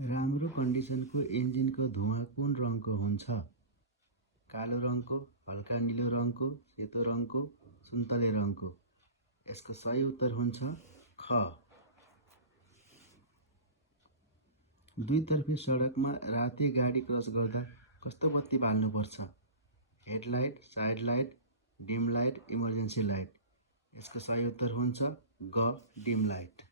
राम्रो कन्डिसनको इन्जिनको धुवाँ कुन रङको हुन्छ? कालो रङको, हल्का नीलो रङको, सेतो रङको, सुन्तले रङको? यसको सही उत्तर हुन्छ ख। दुईतर्फी सडकमा राति गाडी क्रस गर्दा कस्तो बत्ती बाल्नुपर्छ? Headlight, side light, dim light, emergency light? यसको सही उत्तर हुन्छ ग, डिम लाइट।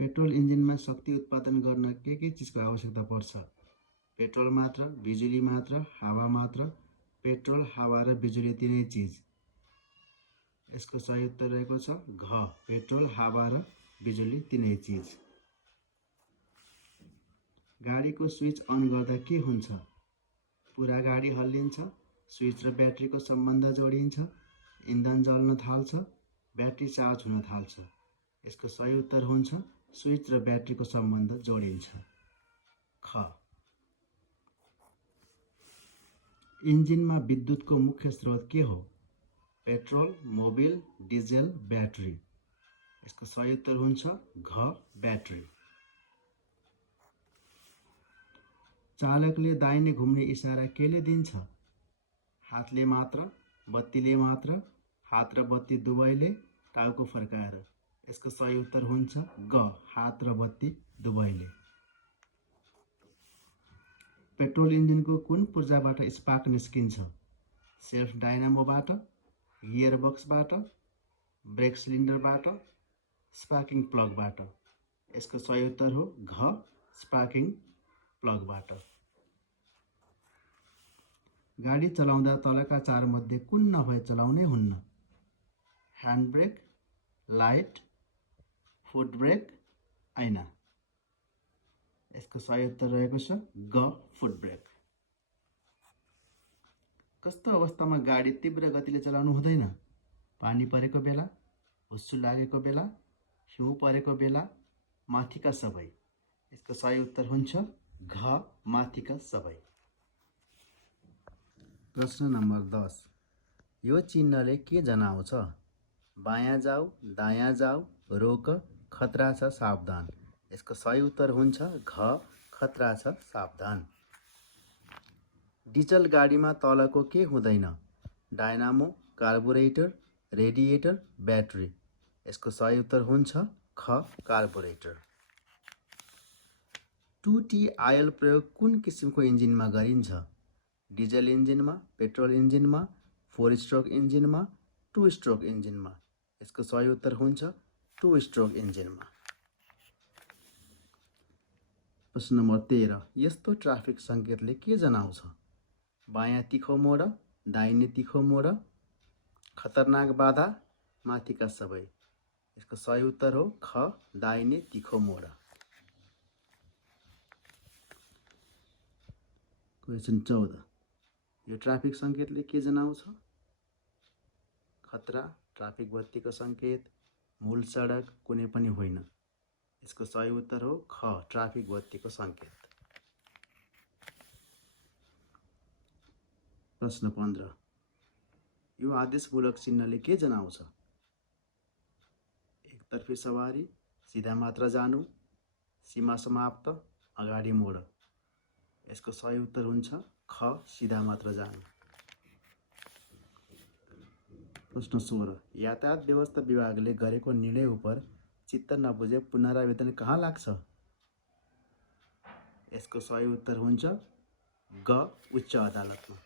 पेट्रोल इन्जिनमा शक्ति उत्पादन गर्न के चिजको आवश्यकता पर्छ? पेट्रोल मात्र, बिजुली मात्र, हावा मात्र? पेट्रोल, हावा र बिजुली तिनै चिज। यसको सही उत्तर रहेको छ घ, पेट्रोल, हावा र बिजुली तिनै चिज। गाडीको स्विच अन गर्दा के हुन्छ? पुरा गाडी हल्लिन्छ, स्विच र ब्याट्रीको सम्बन्ध जोडिन्छ, इन्धन जल्न थाल्छ, ब्याट्री चार्ज हुन थाल्छ। यसको सही उत्तर हुन्छ स्विच र ब्याट्रीको सम्बन्ध जोडिन्छ, ख। इन्जिनमा विद्युतको मुख्य स्रोत के हो? Petrol, Mobil, diesel, battery? यसको सही उत्तर हुन्छ घ, ब्याट्री। चालकले दाहिने घुम्ने इसारा केले दिन्छ? हातले मात्र, बत्तीले मात्र, हात र बत्ती दुवैले, टाउको फर्काएर? यसको सही उत्तर हुन्छ ग, हात र बत्ती दुवैले। पेट्रोल इन्जिनको कुन पूर्जाबाट स्पार्क निस्किन्छ? सेल्फ डाइनामोबाट, गियर बक्सबाट, ब्रेक सिलिन्डरबाट, स्पार्किङ प्लगबाट? यसको सही उत्तर हो घ, स्पार्किङ प्लगबाट। गाडी चलाउँदा तलका चार मध्ये कुन नभए चलाउनै हुन्न? Hand brake, light, foot brake, ऐना? यसको सही उत्तर रहेको छ ग, फुट ब्रेक। कस्तो अवस्थामा गाडी तीव्र गतिले चलाउनु हुँदैन? पानी परेको बेला, हुस्सु लागेको बेला, हिउँ परेको बेला, माथिका सबै? यसको सही उत्तर हुन्छ घ, माथिका सबै। प्रश्न नम्बर 10। यो चिन्हले के जनाउँछ? बायाँ जाऊ, दायाँ जाऊ, रोक, खतरा छ सावधान? यसको सही उत्तर हुन्छ घ, खतरा छ सावधान। डिजल गाडीमा तलको के हुँदैन? Dynamo, carburettor, radiator, battery? यसको सही उत्तर हुन्छ ख, कार्बोरेटर। 2T आयल प्रयोग कुन किसिमको इन्जिनमा गरिन्छ? डिजल इन्जिनमा, पेट्रोल इन्जिनमा, 4 स्ट्रोक इन्जिनमा, 2 स्ट्रोक इन्जिनमा? यसको सही उत्तर हुन्छ 2 स्ट्रोक इन्जिनमा। प्रश्न नम्बर 13। यस्तो ट्राफिक सङ्केतले के जनाउँछ? बायाँ तिखो मोड, दाहिने तिखो मोड, खतरनाक बाधा, माथिका सबै? यसको सही उत्तर हो ख, दाहिने तिखो मोड। क्वेसन 14। यो ट्राफिक सङ्केतले के जनाउँछ? खतरा, ट्राफिक बत्तीको सङ्केत, मूल सडक, कुनै पनि होइन? यसको सही उत्तर हो ख, ट्राफिक बत्तीको सङ्केत। प्रश्न 15। यो आदेशमूलक चिन्हले के जनाउँछ? एकतर्फी सवारी, सिधा मात्र जानु, सीमा समाप्त, अगाडि मोड? यसको सही उत्तर हुन्छ ख, सिधा मात्र जानु। प्रश्न 16। यातायात व्यवस्था विभागले गरेको निर्णय उपर चित्त नबुझे पुनरावेदन कहाँ लाग्छ? यसको सही उत्तर हुन्छ ग, उच्च अदालतमा।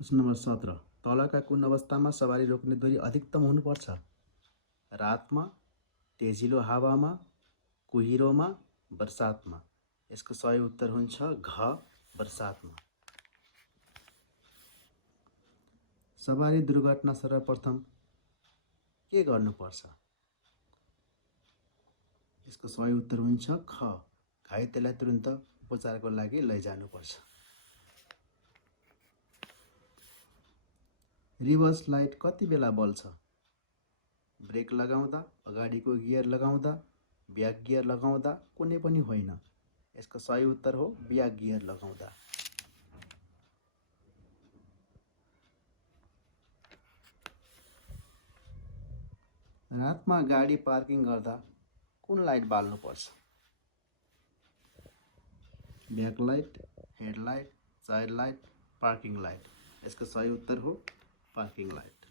प्रश्न नम्बर 17। तलका कुन अवस्थामा सवारी रोक्ने दूरी अधिकतम हुनुपर्छ? रातमा, तेजिलो हावामा, कुहिरोमा, बर्सातमा? यसको सही उत्तर हुन्छ घ, बर्सातमा। सवारी दुर्घटना सर्वप्रथम के गर्नुपर्छ? यसको सही उत्तर हुन्छ ख, घाइतेलाई तुरुन्त उपचारको लागि लैजानुपर्छ। रिभर्स लाइट कति बेला बल्छ? ब्रेक लगाउँदा, अगाडिको गियर लगाउँदा, ब्याक गियर लगाउँदा, कुनै पनि होइन? यसको सही उत्तर हो ब्याक गियर लगाउँदा। रातमा गाडी पार्किङ गर्दा कुन लाइट बाल्नुपर्छ? Backlight, headlight, child light, parking light. यसको सही उत्तर हो पार्किङ लाइट।